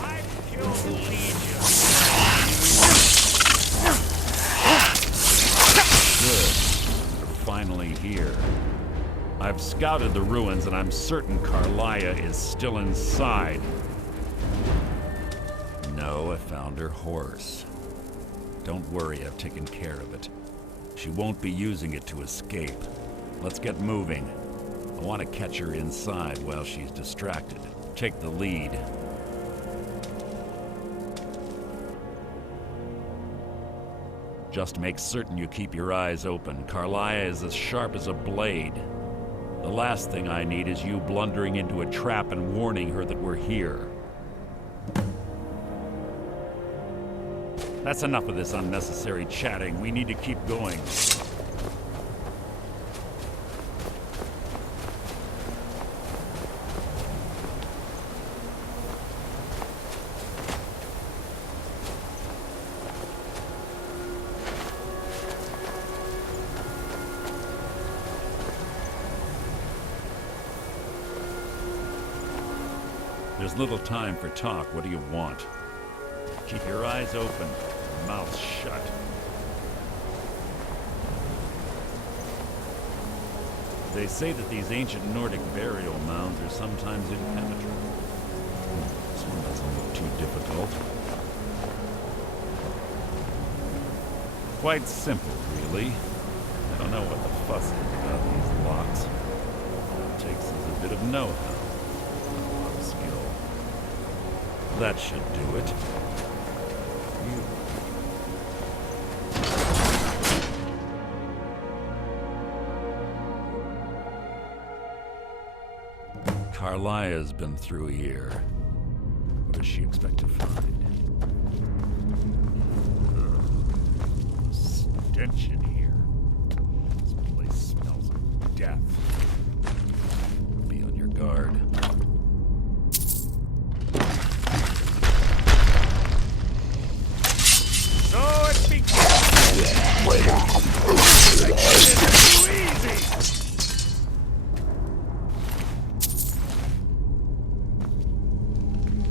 I've killed legions. Good. We're finally here. I've scouted the ruins and I'm certain Carlia is still inside. No, I found her horse. Don't worry, I've taken care of it. She won't be using it to escape. Let's get moving. I want to catch her inside while she's distracted. Take the lead. Just make certain you keep your eyes open. Carlia is as sharp as a blade. The last thing I need is you blundering into a trap and warning her that we're here. That's enough of this unnecessary chatting. We need to keep going. There's little time for talk. What do you want? Keep your eyes open, your mouth shut. They say that these ancient Nordic burial mounds are sometimes impenetrable. This one doesn't look too difficult. Quite simple, really. I don't know what the fuss is about these locks. All it takes is a bit of know-how. Skill. That should do it. Carlia's been through here. What does she expect to find? Stench in here. This place smells of death. Be on your guard.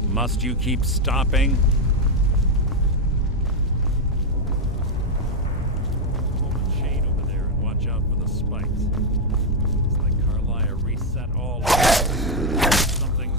Must you keep stopping? Hold the chain over there and watch out for the spikes. Looks like Carlia reset all of them. Something.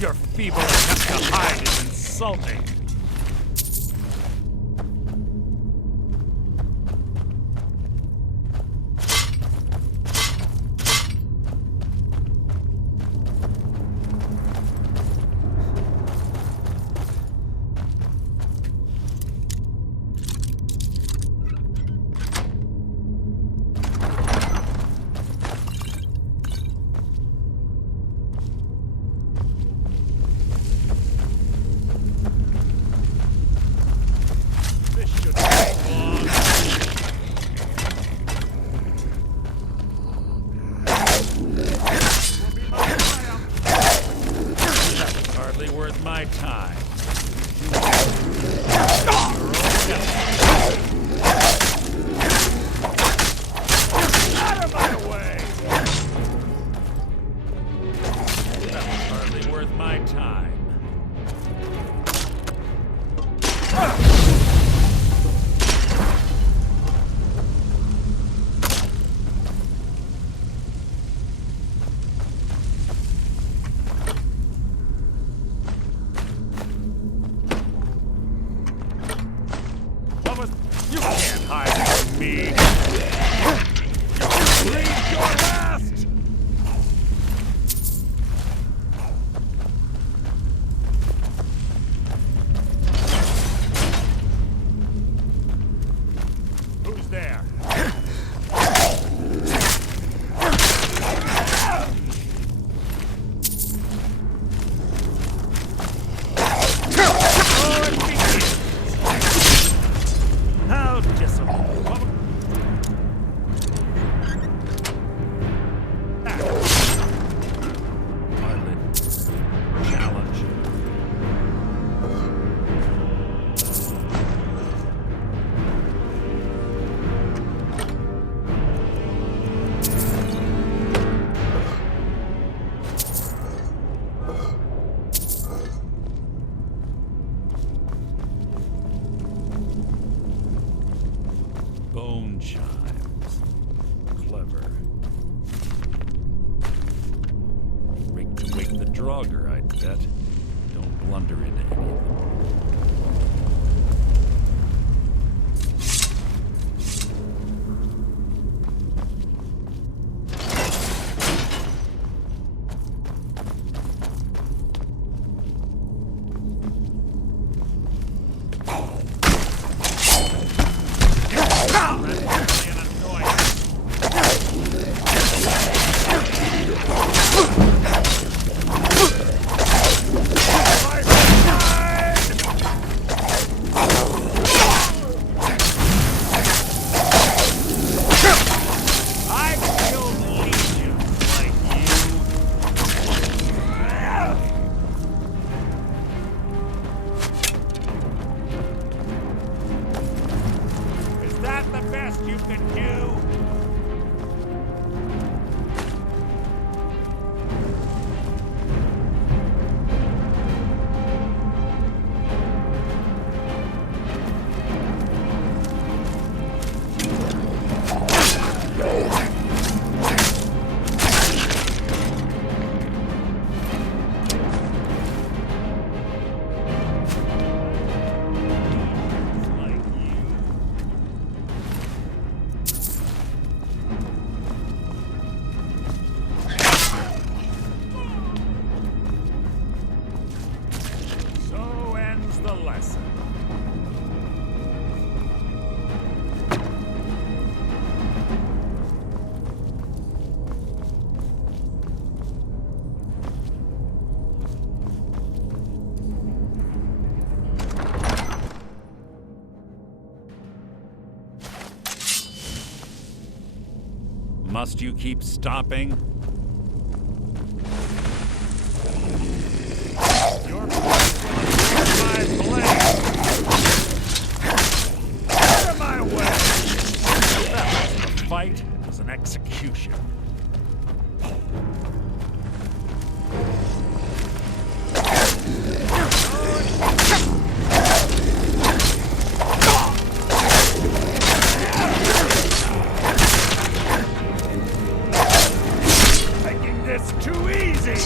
Your feeble attempt to hide is insulting. You can't hide from me! You breathe your last! Who's there? Bone chimes. Clever. Rigged to wake the Draugr, I'd bet. Don't blunder into any of them. You can do. The lesson. Must you keep stopping? Your my blade! Out of my way! That wasn't a fight, it was an execution. Making this too easy!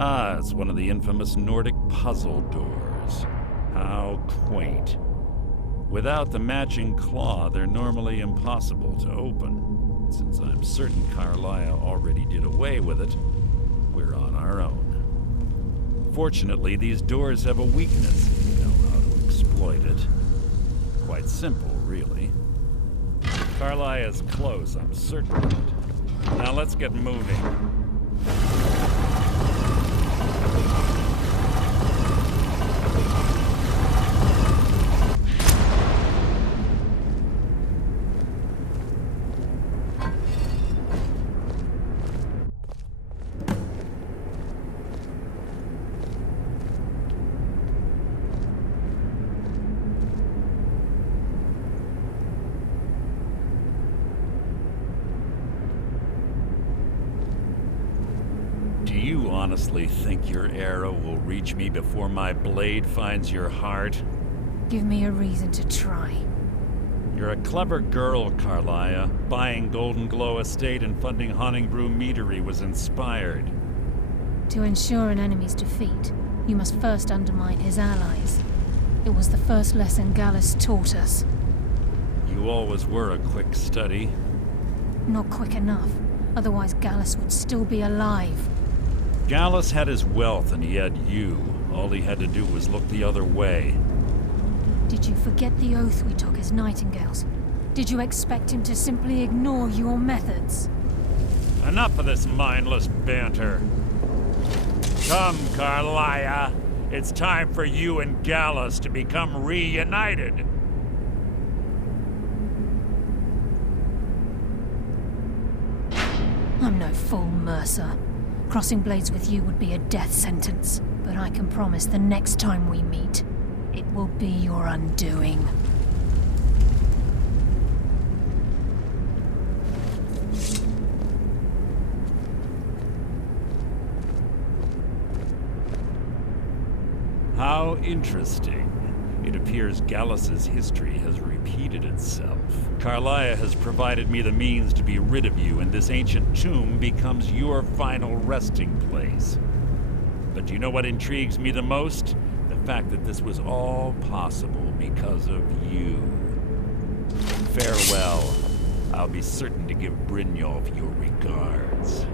Ah, it's one of the infamous Nordic puzzle doors. How quaint. Without the matching claw, they're normally impossible to open. Since I'm certain Carlia already did away with it, we're on our own. Fortunately, these doors have a weakness if you know how to exploit it. Quite simple, really. Carlia is close, I'm certain of it. Now let's get moving. Do you honestly think your arrow will reach me before my blade finds your heart? Give me a reason to try. You're a clever girl, Carlia. Buying Golden Glow Estate and funding Honningbrew Meadery was inspired. To ensure an enemy's defeat, you must first undermine his allies. It was the first lesson Gallus taught us. You always were a quick study. Not quick enough, otherwise Gallus would still be alive. Gallus had his wealth and he had you. All he had to do was look the other way. Did you forget the oath we took as Nightingales? Did you expect him to simply ignore your methods? Enough of this mindless banter. Come, Carlia. It's time for you and Gallus to become reunited. I'm no fool, Mercer. Crossing blades with you would be a death sentence, but I can promise the next time we meet, it will be your undoing. How interesting. It appears Gallus's history has repeated itself. Carlia has provided me the means to be rid of you, and this ancient tomb becomes your final resting place. But do you know what intrigues me the most? The fact that this was all possible because of you. Farewell. I'll be certain to give Brynjolf your regards.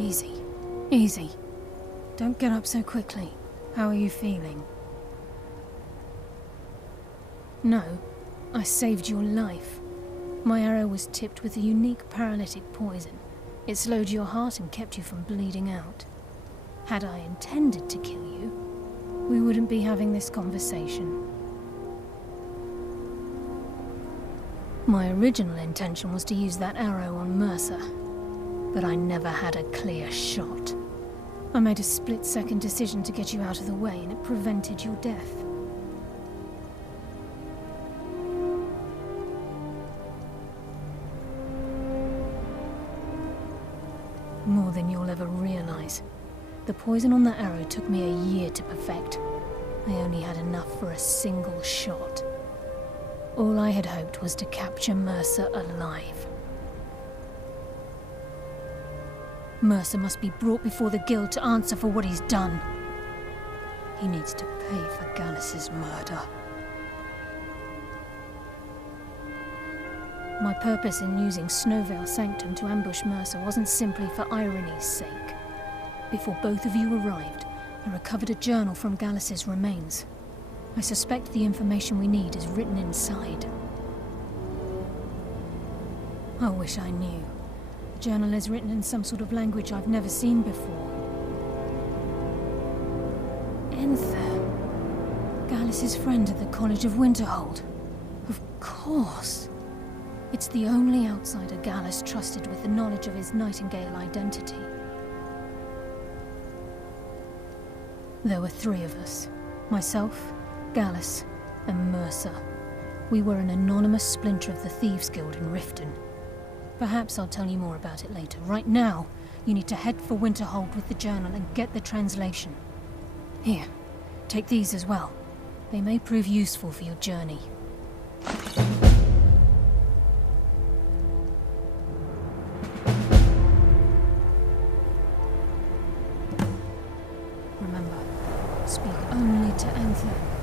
Easy. Easy. Don't get up so quickly. How are you feeling? No, I saved your life. My arrow was tipped with a unique paralytic poison. It slowed your heart and kept you from bleeding out. Had I intended to kill you, we wouldn't be having this conversation. My original intention was to use that arrow on Mercer, but I never had a clear shot. I made a split-second decision to get you out of the way, and it prevented your death. More than you'll ever realize. The poison on that arrow took me a year to perfect. I only had enough for a single shot. All I had hoped was to capture Mercer alive. Mercer must be brought before the Guild to answer for what he's done. He needs to pay for Gallus's murder. My purpose in using Snowvale Sanctum to ambush Mercer wasn't simply for irony's sake. Before both of you arrived, I recovered a journal from Gallus's remains. I suspect the information we need is written inside. I wish I knew. The journal is written in some sort of language I've never seen before. Enther. Gallus's friend at the College of Winterhold. Of course. It's the only outsider Gallus trusted with the knowledge of his Nightingale identity. There were 3 of us. Myself, Gallus, and Mercer. We were an anonymous splinter of the Thieves Guild in Riften. Perhaps I'll tell you more about it later. Right now, you need to head for Winterhold with the journal and get the translation. Here, take these as well. They may prove useful for your journey. Remember, speak only to Anthem.